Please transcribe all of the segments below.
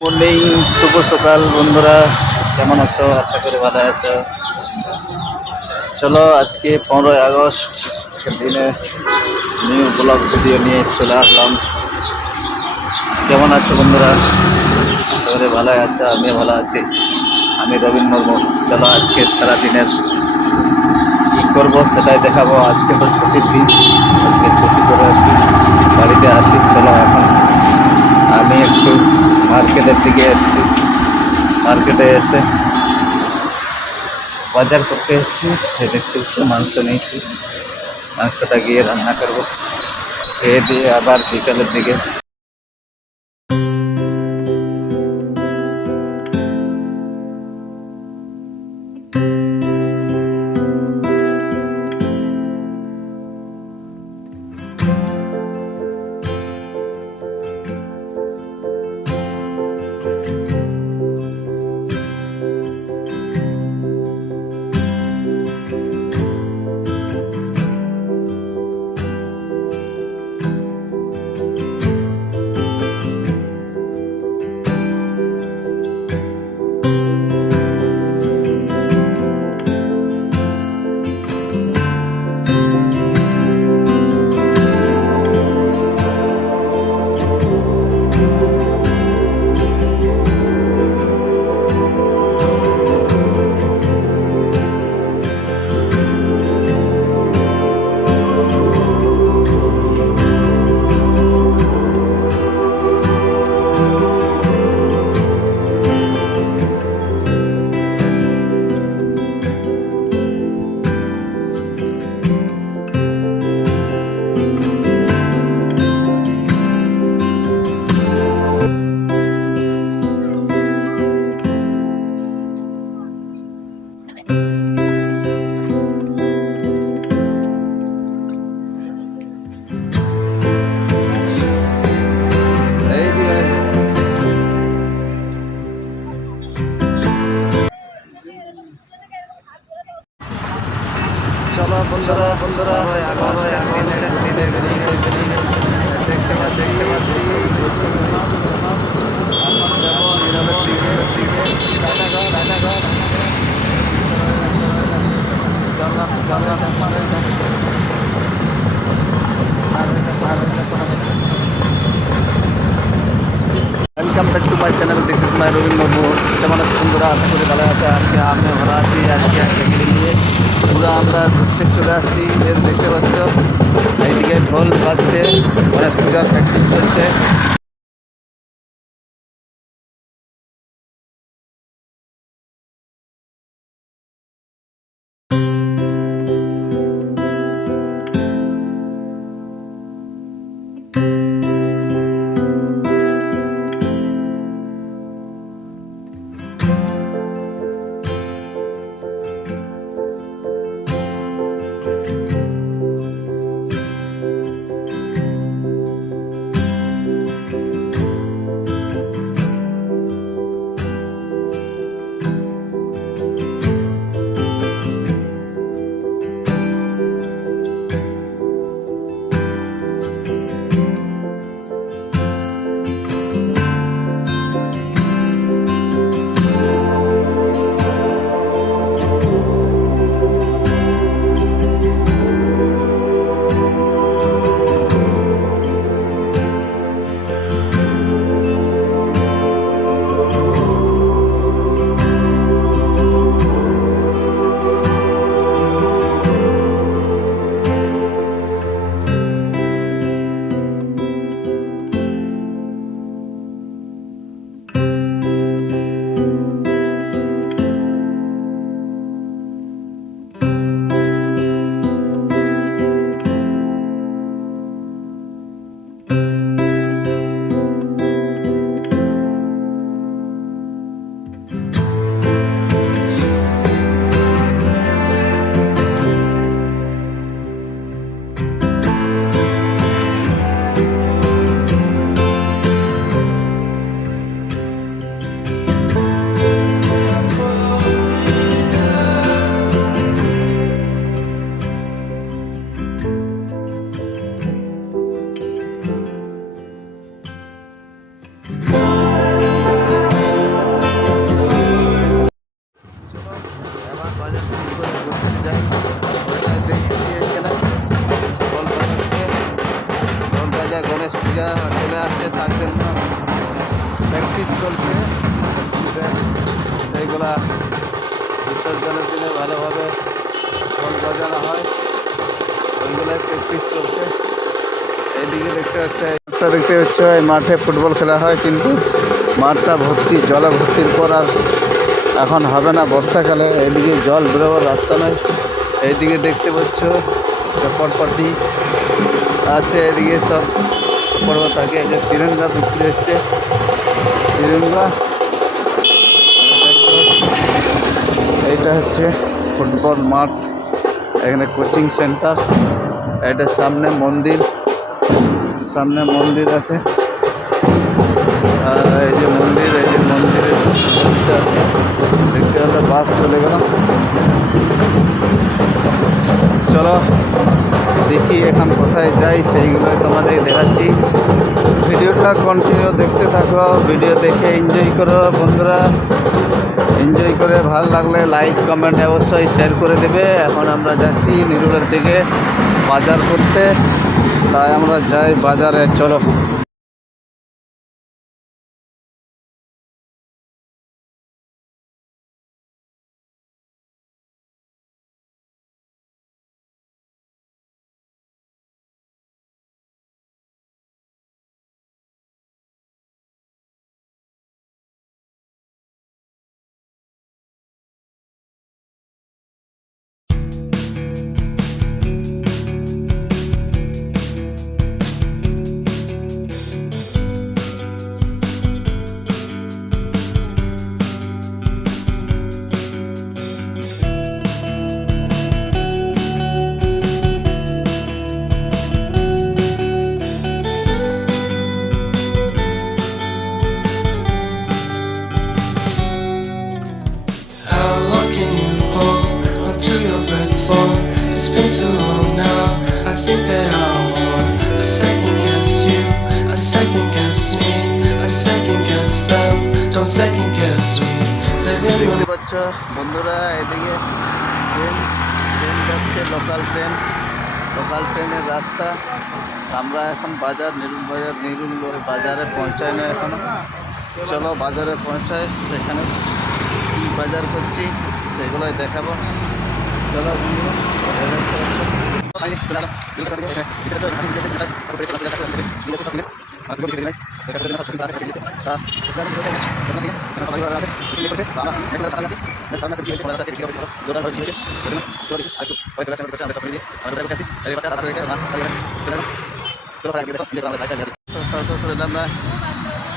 Morning, শুভ সকাল বন্ধুরা, কেমন আছো? আশা করি ভালো আছো। চলো আজকে 15ই আগস্ট দিনে নিউ ব্লগ ভিডিও নিয়ে চলে আসলাম। কেমন আছো বন্ধুরা? আশা করি ভালো আছো, আমিও ভালো আছি। আমি রবীন মুর্মু। চলো আজকে সারাদিনের কী করবো সেটাই দেখাবো। আজকে তো ছুটির দিন, আজকে ছুটি করে আছি, বাড়িতে আছি। চলো এখন আমি একটু মার্কেটের দিকে এসেছি। মার্কেটে এসে বাজার করতে এসেছি। দেখতে একটু মাংস নিয়েছি, মাংসটা গিয়ে রান্না করবো, খেয়ে দিয়ে আবার বিকালের দিকে এই দিয়ে চলো বন্ধুরা বন্ধুরা দেখতে পাচ্ছি welcome back to my channel. This is my Rabin Murmu. কেমন আছো বন্ধুরা? আশা করি ভালো আছে। আজকে আমি ভালো আছি। আজকে ফ্যামিলি নিয়ে পুরো আমরা ঘুরতে চলে আসছি। দেখতে পাচ্ছ এইদিকে ঢোল বাজছে, গণেশ পূজার প্র্যাকটিস চলছে। প্র্যাকটিস চলছে। এইগুলা বিসর্জনের দিনে ভালোভাবে ঢোল বাজানো হয়, ওইগুলাই প্র্যাকটিস চলছে। এইদিকে দেখতে হচ্ছে এই মাঠে ফুটবল খেলা হয়, কিন্তু মাঠটা ভর্তি, জলে ভর্তির পর আর এখন হবে না বর্ষাকালে। এইদিকে জল বেরোবার রাস্তা নয়। এইদিকে দেখতে পাচ্ছ পটপটি আছে, এদিকে সব পর্ব থাকে। এই যে তিরঙ্গা বিক্রি হচ্ছে, তিরঙ্গা। এইটা হচ্ছে ফুটবল মাঠ, এখানে কোচিং সেন্টার। এটা সামনে মন্দির আছে। আর এই যে মন্দিরে দেখতে হলে বাস চলে গেল। চলো দেখি এখন কোথায় যাই, সেইগুলোই তোমাদের দেখাচ্ছি। ভিডিওটা কন্টিনিউ দেখতে থাকো, ভিডিও দেখে এনজয় করো বন্ধুরা। এনজয় করে ভালো লাগলে লাইক কমেন্ট অবশ্যই শেয়ার করে দেবে। এখন আমরা যাচ্ছি নিরুলের দিকে বাজার করতে, তাই আমরা যাই বাজারে। চলো। Been too long now. I think that I want a second guess you, a second guess me, a second guess them. Don't second guess me. Living দেখতে পাচ্ছ বন্ধুরা, এদিকে ট্রেন যাচ্ছে, লোকাল ট্রেনের রাস্তা। আমরা এখন নিরুল বাজারে পৌঁছাই না এখনো। চলো বাজারে পৌঁছাই, সেখানে কী বাজার করছি সেগুলোই দেখাবো। চলো বন্ধুরা।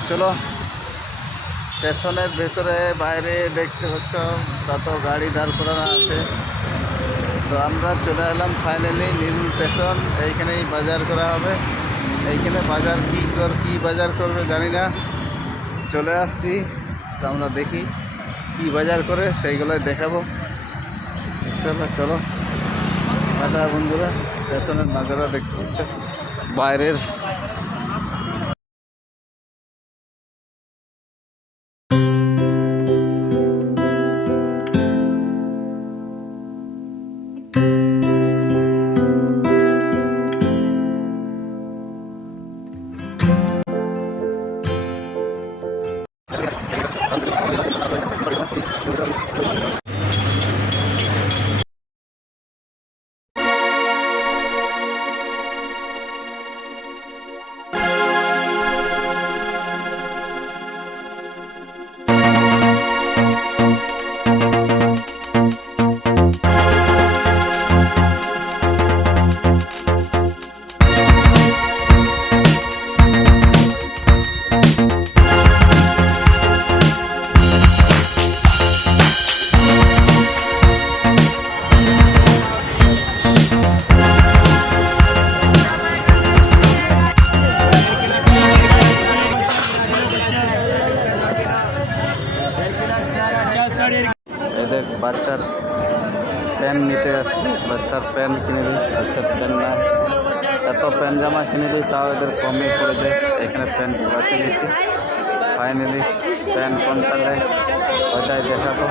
চলো স্টেশনের ভেতরে বাইরে দেখতে হচ্ছে কত গাড়ি দাঁড় করানো আছে। তো আমরা চলে এলাম ফাইনালি নিরুল স্টেশন। এইখানেই বাজার করা হবে। এইখানে বাজার কী বাজার করবে জানি না, চলে আসছি। তো আমরা দেখি কী বাজার করে, সেইগুলোই দেখাবো। চলো টাটা বন্ধুরা। স্টেশনের নাজারা দেখতে হচ্ছে বাইরের। এদের বাচ্চার প্যান্ট নিতে আসছি, বাচ্চার প্যান্ট কিনে দিই। বাচ্চার প্যান্ট না, এত প্যান্ট জামা কিনে দিই তাও এদের কমে পড়ে যায়। এখানে প্যান্ট বাঁচিয়ে দিচ্ছি। ফাইনালি প্যান্ট কোনটা নেয় ওটাই দেখাবো।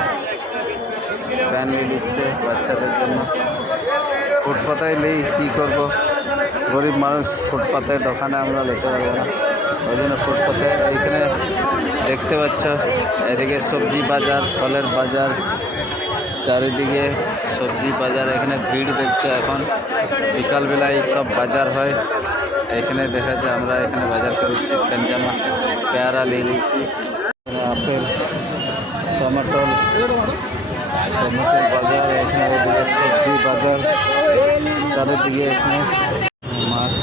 প্যান্ট নিয়ে দিচ্ছে বাচ্চাদের জন্য। ফুটপাতায় নেই, কী করবো, গরিব মানুষ, ফুটপাতে দোকানে আমরা নিতে পারবো না, ওই জন্য ফুটপাতে এইখানে দেখতে পাচ্ছ এদিকে সবজি বাজার, ফলের বাজার, চারিদিকে সবজি বাজার। এখানে ভিড় দেখছো এখন বিকালবেলায় সব বাজার হয়। এখানে দেখা যায় আমরা এখানে বাজার করেছি, পেনজামা পেয়ারা নিয়ে নিয়েছি, এখানে আপেল, টমেটো বাজার। এখানে এদিকে সবজি বাজার, চারিদিকে এখানে মাছ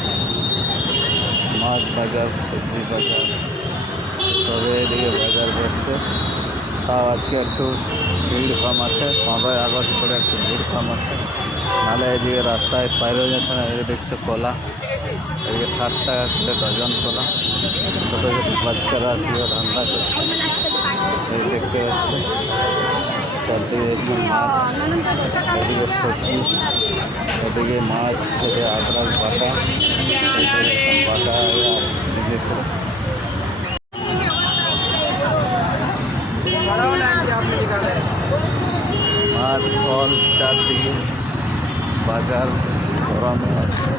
বাজার, সবজি বাজার, সবে এদিকে বাজার বসছে। তাও আজকে একটু ভিড় কম আছে, 15 আগস্ট করে একটু ভিড় কম আছে। নাহলে এদিকে রাস্তায় বাইরে যেতে না। এদিকে দেখছো কলা, এদিকে 60 টাকা করে ডজন কলা। ছোটো ছোটো বাচ্চারা কেউ রান্না করছে, এই দেখতে পাচ্ছে। চারদিকে এদিকে মাছ, এদিকে সবজি, এদিকে মাছ, এদিকে আদরক বাটা, এদিকে বাটা এদিকে করে। মাছ ফল চারদিকে বাজার গরমে আছে।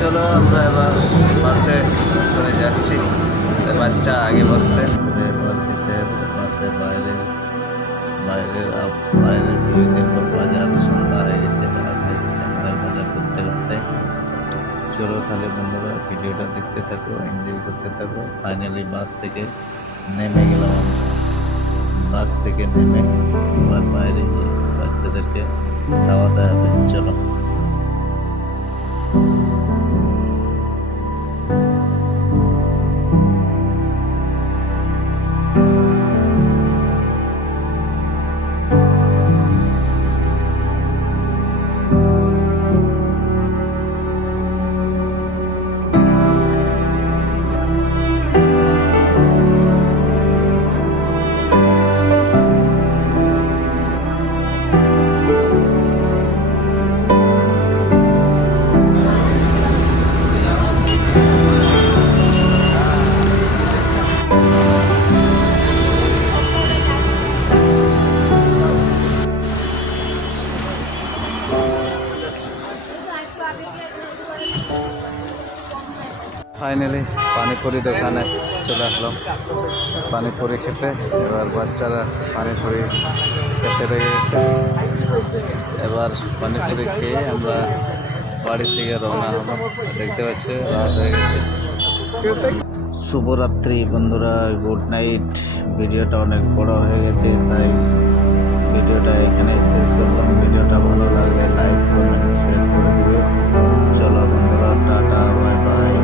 চলো আমরা এবার বাসে করে যাচ্ছি। বাচ্চা আগে বসছে, বাসে বাইরের ভিউ দেখো। বাজার সন্ধ্যা হয়ে গেছে, রাত হয়ে গেছে, আমরা বাজার করতে করতে। চলো তাহলে বন্ধুরা ভিডিওটা দেখতে থাকো, এনজয় করতে থাকো। ফাইনালি বাস থেকে নেমে গেলাম। বাস থেকে নেমে এবার বাইরে গিয়ে বাচ্চাদেরকে খাওয়া দাওয়া হবে। চলো। ফাইনালি পানিপুরি দোকানে চলে আসলাম পানিপুরি খেতে। এবার বাচ্চারা পানিপুরি খেতে লেগে গেছে। এবার পানিপুরি খেয়ে আমরা বাড়ি থেকে রওনা হবো। দেখতে পাচ্ছি রাত হয়ে গেছে। শুভরাত্রি বন্ধুরা, গুড নাইট। ভিডিওটা অনেক বড় হয়ে গেছে, তাই ভিডিওটা এখানে শেষ করলাম। ভিডিওটা ভালো লাগলে লাইক কমেন্ট শেয়ার করে দিবে। চলো বন্ধুরা, টাটা বাই বাই।